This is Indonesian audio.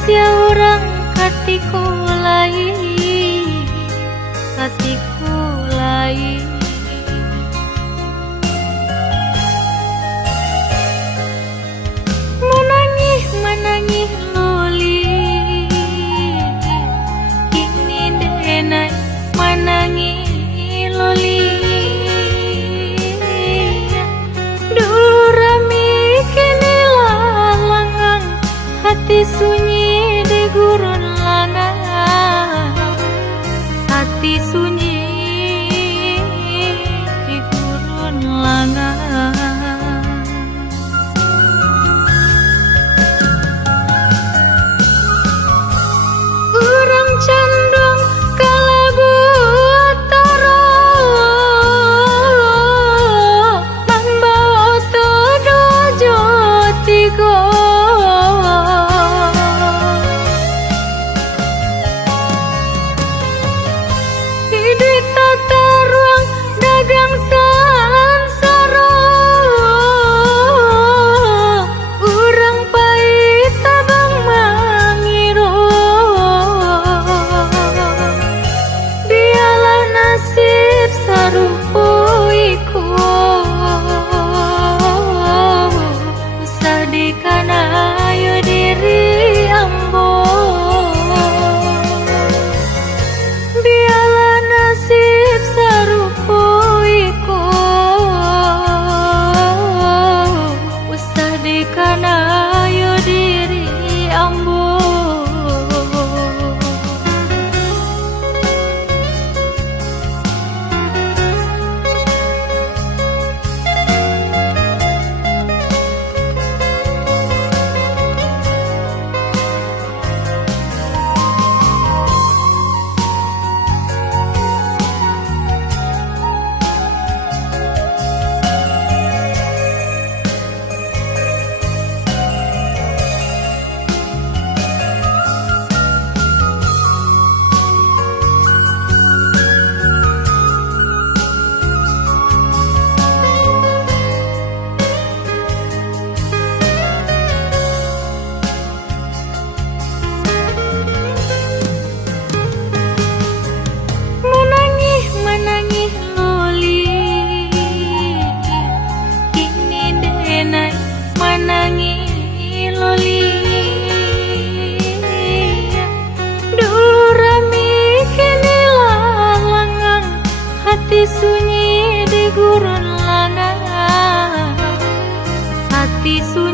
sia orang hatiku lain, hatiku lain. Menangis menangis loli, kini denai menangis loli. Dulu rami kini lalangan, hati sunyi di gurun langan, hati sunyi di gurun langan. Urang candong kalabu toro, membawa todo jotigo. Hidup tata ruang dagang sansara, urang pahit tabang mangiro. Biarlah nasib sarupo iku, usah dikanayo diri ambo. Biarlah nasib sarupo iku, usah dikanayo diri ambo. Menangis menangis loli, kini denai menangis loli. Dulu rami kini lalangan, hati sunyi di gurun langan, hati sunyi